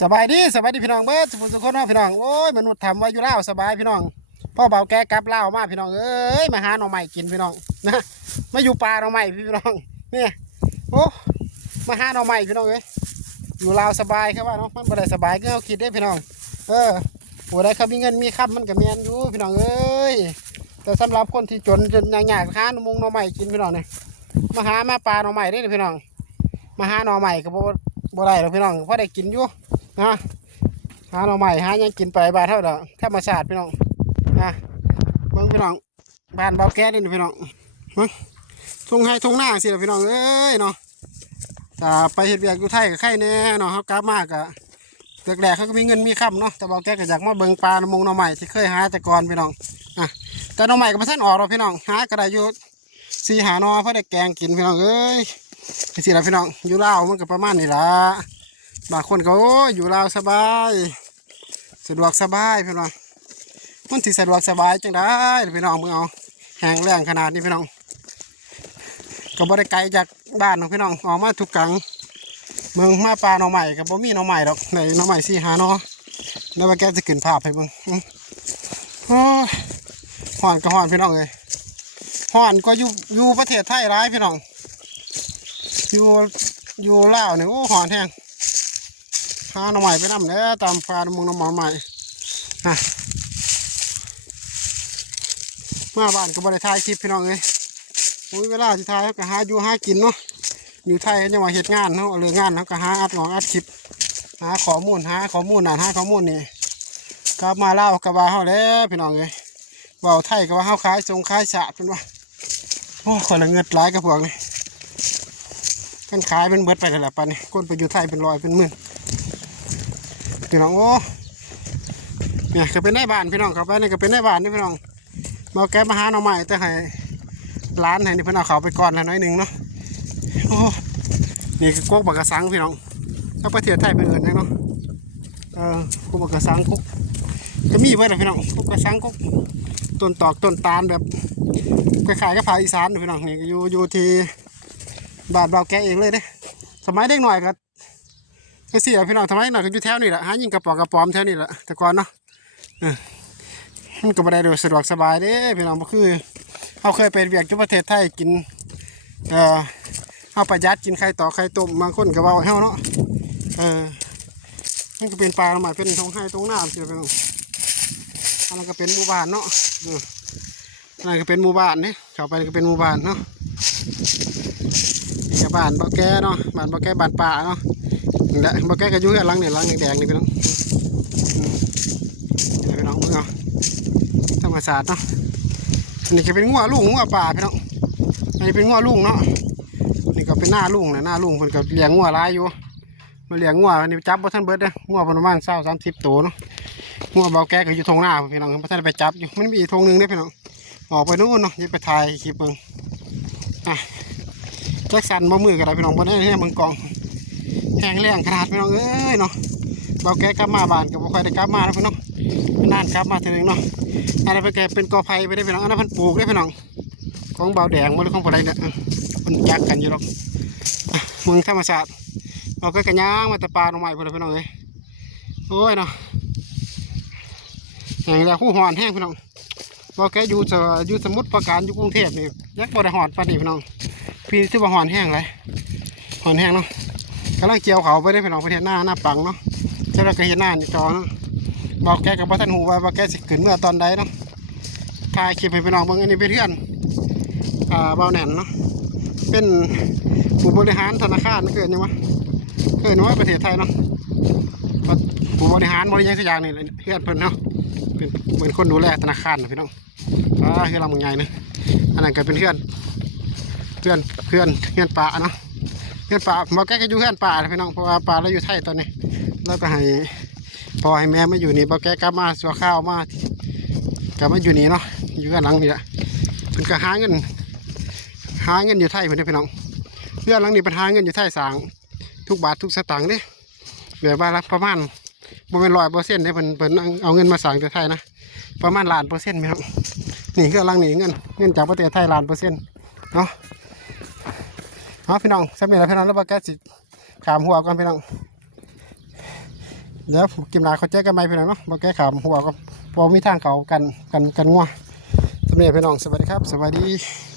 สบายดีสบายดีพี่น้องเบิดสุขสุขคนเนาะพี่น้องโอ้ยมนุษย์ทำไว้อยู่แล้วสบายพี่น้องพ่อเบาแกกลับเล่ามาพี่น้องเอ้ยมาหาหน่อใหม่กินพี่น้องนะมาอยู่ป่าหน่อใหม่พี่น้องเนี่ยโอ้มาหาหน่อใหม่พี่น้องเอ้ยอยู่เล่าสบายครับว่าเนาะมันบ่ได้สบายก็เอาคิดได้พี่น้อง เออผู้ใดเขามีเงินมีคำมันก็แม่นอยู่พี่น้องเอ้ยแต่สำหรับคนที่จนจนยากๆหาหน่อมงหน่อใหม่กินพี่น้องเนี่ยมาหามาปลาหน่อใหม่ได้อพี่น้องมาหาหน่อใหม่ก็บ่บ่ได้หรอกพี่น้องเพราะได้กินอยู่ นะหาหน่อใหม่หายังกินไปบาเท่าเดิมธรรมชาติพี่น้องนะเบิ่งพี่น้องบ้านเบาแก้ดินพี่น้องฮะทุ่งให้ทงหน้าสิล่ะพี่น้องเอ้ยเนาะแต่ไปเฮ็ดเวียกอยู่ไทยกับใครแน่เนาะเขากลับมากอะแรกๆเขาก็มีเงินมีคำเนาะแต่เบาแก้ก็อยากมาเบิ่งปลาหนมงหน่อใหม่ที่เคยหาแต่ก่อนพี่น้องอะแต่หน่อใหม่ก็มาสั้นออกเราพี่น้องหาก็ไดอยู่สีหานอเพื่อได้แกงกินพี่น้องเอ้ยสิล่ะพี่น้องอยู่ลามันก็ประมาณนี้ละ บางคนก็โอ้ยอยู่ลาวสบาย สะดวกสบายพี่น้องมันสิสะดวกสบายจังได้พี่น้องมึงเอาแห้งแรงขนาดนี้พี่น้องก็บ่ได้ไกลจากบ้านของพี่น้องออกมาทุกครั้งเมืองมาปลาหน่อใหม่กับบ่มีหน่อใหม่ดอกในหน่อใหม่สี่หาหนอแล้วว่าแกจะขึ้นภาพให้เบิ่งห่อนก็ห่อนพี่น้องเลยห่อนก็อยู่อยู่ประเทศไทยร้ายพี่น้อง อยู่อยู่ลาวเนี่ยโอ้ห่อนแห้ง หาหน่อใหม่ไปนำเด้อตามฟ้าน้ำมุงน้ำหมอใหม่นะมาบ้านก็บริถ่ายคลิปพี่น้องเลยโอ้ยเวลาที่ถ่ายเขาก็หาอยู่หากินเนาะอยู่ไทยยังว่าเหตุงานเนาะเรื่องงานเขาก็หาอัดหนองอัดคลิปหาข้อมูลหาข้อมูลนั่นหาข้อมูลนี่กลับมาเล่าวกับว่าเขาแล้วพี่น้องเลยเว่าไทยกับว่าเขาขายทรงขายฉาเป็นว่าโอ้คนละเงินหลายกับพวกนี้กันขายเป็นเบิดไปแล้วล่ะปันนี้คนไปอยู่ไทยเป็นร้อยเป็นหมื่น พี่น้องโอ้เนี่ยก็เป็นในบ้านพี่น้องเขาไปนี่ก็เป็นในบ้านนี่พี่น้องมาแก้มาหาหน่อใหม่แต่ให้ร้านให้นี่เพิ่นเอาเขาไปก่อนนะน้อยหนึ่งเนาะโอ้นี่คือกวกบักกระสังพี่น้องถ้าประเทศไทยเป็นอื่นยังเนาะเออกกบักกระสังกุกก็มีเว้นะพี่น้องกุกกระสังกุกต้นตอกต้นตาลแบบคล้ายๆกับภาคอีสานพี่น้องนี่อยู่อยู่ที่บ้านเราแกเองเลยเด้สมัยเด็กหน่อยก็ ก็สิพี่น้องทำไมหน่อยก็อยู่แถวนี่แหละหายิงกระป๋องกระป๋อมแถวนี่แหละแต่ก่อนเนาะเออมันก็ไม่ได้โดยสะดวกสบายเด้พี่น้องก็คือเขาเคยไปเวียกที่ประเทศไทยกินเออเอาประหยัดกินไข่ต่อไข่ต้มบางคนก็เว่าให้เฮาเนาะเออมันก็เป็นปลาหมายเป็นทงให้ตรงหน้าพี่น้องอันนั้นก็เป็นหมู่บ้านเนาะอันนั้นก็เป็นหมู่บ้านเนี่ยเข้าไปก็เป็นหมู่บ้านเนาะนี่ก็บ้านบ่แก่เนาะบ้านบ่แก่บ้านป่าเนาะ นี่แหละบ่แก้ก็อยู่กับหลังนี่หลังแดงๆนี่พี่น้องนี่พี่น้องเบิ่งเอาธรรมศาสตร์เนาะอันนี้ก็เป็นงัวลุงงัวป่าพี่น้องอันนี้เป็นงัวลุงเนาะนี่ก็เป็นหน้าลุงนะหน้าลุงเพิ่นก็เลี้ยงงัวหลายอยู่มาเลี้ยงงัวอันนี้จับบ่ทันเบิดเด้องัวประมาณ20 30ตัวเนาะงัวเบาแก้ก็อยู่ทงหน้าพี่น้องบ่ทันไปจับอยู่มันมีอีกทงหนึงเด้พี่น้องออกไปนู่นเนาะอย่าไปถ่ายคลิปเบิ่งอะแจ็คสันบ่มือก็ได้พี่น้องบ่ได้ให้เบิ่งกอง แห้งแรงขนาดพี่น้องเอ้ยเนาะเบาแกกลับมาบ้านก็บ่ค่อยได้กลับมาแล้วพี่น้องนานกลับมาทีนึงเนาะอันนั้นเป็นแกเป็นกอไผ่ไปได้พี่น้องอันนั้นพันปลูกได้พี่น้อง ของเบาแดงมันหรือของอะไรเนี่ยมันจักกันอยู่หรอกมึงธรรมศาสตร์เราก็กระย่างมาแต่ปลาหน่อไม้พุ่นเพี่น้องเอ้ยโอ้ยเนาะแห้งแล้วคู่หอนแห้งพี่น้องเบาแกอยู่จะอยู่สมุทรปราการอยู่กรุงเทพนี่ยักบ่ได้หอนปานนี้พี่น้องพี่ที่ว่าหอนแห้งเลยหอนแห้งเนาะ กำลังเกี่ยวเขาไปได้พี่น้องประเทศหน้าหน้าปังเนาะเจ้าเราก็เห็นหน้านี่จอเนาะบอกแกกับพ่ท่านหูว่าว่าแกสิขึ้นเมื่อตอนใดเนาะถ่ายคลิปให้พี่น้องเบิ่งอันนี้เป็นเพื่อนอ่าเบาแหน่นเนาะเป็นผู้บริหารธนาคารเกิดยังวะเกิดว่าประเทศไทยเนาะผู้บริหารบริยังสักอย่างนี่เพื่อนเพิ่นเนาะเป็นเป็นคนดูแลธนาคารนะพี่น้องอ่าคือเราเมืองใหญ่นะอันนั้นก็เป็นเพื่อนเพื่อนเพื่อนเพื่อนป่าเนาะ เพื่อนป่าบอกแกก็อยู่เพื่อนป่าพี่น้องเพราะว่าป่าเราอยู่ไทยตอนนี้แล้วก็ให้พอให้แม่มาอยู่นี่บอกแกกลับมาสัวข้าวมากลับมาอยู่นี่เนาะอยู่กันหลังนี่แหละเพิ่นก็หาเงินหาเงินอยู่ไทยเพิ่นเด้อพี่น้องเพื่อนหลังนี้เป็นหาเงินอยู่ไทยสางทุกบาททุกสตางค์เด้เหลือบ้าละประมาณบ่เป็นร้อยเปอร์เซ็นต์เด้เพิ่นเพิ่นเอาเงินมาสร้างแต่ไทยนะประมาณล้านเปอร์เซ็นต์พี่น้องนี่คือหลังนี้เงินเงินจากประเทศไทยล้านเปอร์เซ็นต์เนาะ เอาพี่น้องสำเร็จแล้วพี่น้องแล้วว่าแกสิขามหัวก่อนพี่น้องเดี๋ยวกิมลาเขาเจ๊กันไหมพี่น้องเนาะบ่แก้ขามหัวก็พอมีทางเขากันกันกันงัวสำเร็จพี่น้องสวัสดีครับสวัสดี